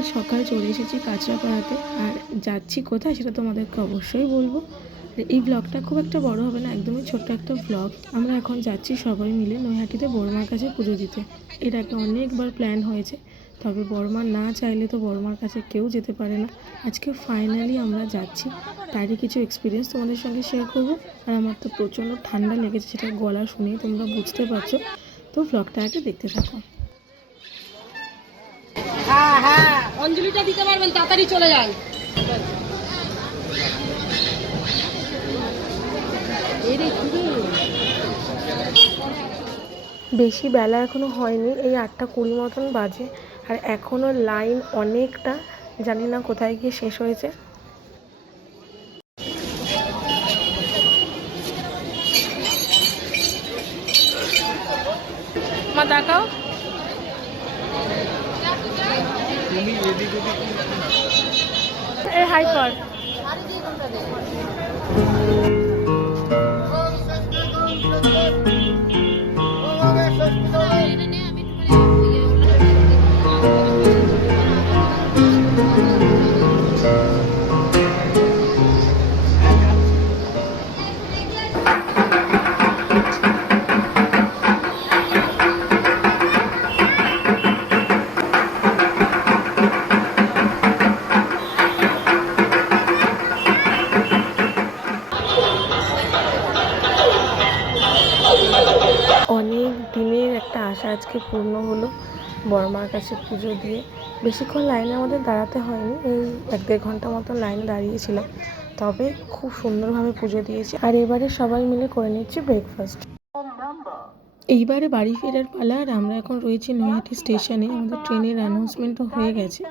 আজ সকাল চলে এসেছি কাঁচরাপাড়াতে, আর যাচ্ছি কোথায় সেটা তোমাদেরকে অবশ্যই বলবো। এই ব্লগটা খুব একটা বড় হবে না, একদমই ছোট্ট একটা ব্লগ। আমরা এখন যাচ্ছি সবাই মিলে নৈহাটিতে বড়মার কাছে পুজো দিতে। এর আগে অনেকবার প্ল্যান হয়েছে, তবে বড়মা না চাইলে তো বড়মার কাছে কেউ যেতে পারে না। আজকে ফাইনালি আমরা যাচ্ছি, তারই কিছু এক্সপিরিয়েন্স তোমাদের সঙ্গে শেয়ার করবো। আর আমার তো প্রচণ্ড ঠান্ডা লেগেছে, সেটা গলা শুনেই তোমরা বুঝতে পারছো। তো ব্লগটা আগে দেখতে থাকো। হ্যাঁ হ্যাঁ, অঞ্জলিটা দিতে পারবেন, তাড়াতাড়ি চলে যান। বেশি বেলা এখনো হয়নি, এই 8:20 মতন বাজে, আর এখনো লাইন অনেকটা, জানি না কোথায় গিয়ে শেষ হয়েছে। মা দেখাও, এই হাই কর। অনেক দিনের একটা আশা আজকে পূর্ণ হলো বড়মার কাছে পুজো দিয়ে। বেশিক্ষণ লাইনে আমাদের দাঁড়াতে হয়নি, এই 1-1.5 ঘন্টা মতন লাইনে দাঁড়িয়েছিলাম, তবে খুব সুন্দরভাবে পুজো দিয়েছি। আর এবারে সবাই মিলে করে নিচ্ছি ব্রেকফাস্ট। এইবারে বাড়ি ফেরার পালা, আর আমরা এখন রয়েছি নৈহাটি স্টেশনে। আমাদের ট্রেনের অ্যানাউন্সমেন্টও হয়ে গেছে,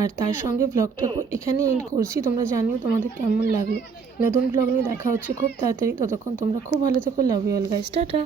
আর তার সঙ্গে ব্লগটা এখানে এন্ড করছি। তোমরা জানিও তোমাদের কেমন লাগলো। নতুন ব্লগ নিয়ে দেখা হচ্ছে খুব তাড়াতাড়ি, ততক্ষণ তোমরা খুব ভালো থেকো। Love you all guys, tata.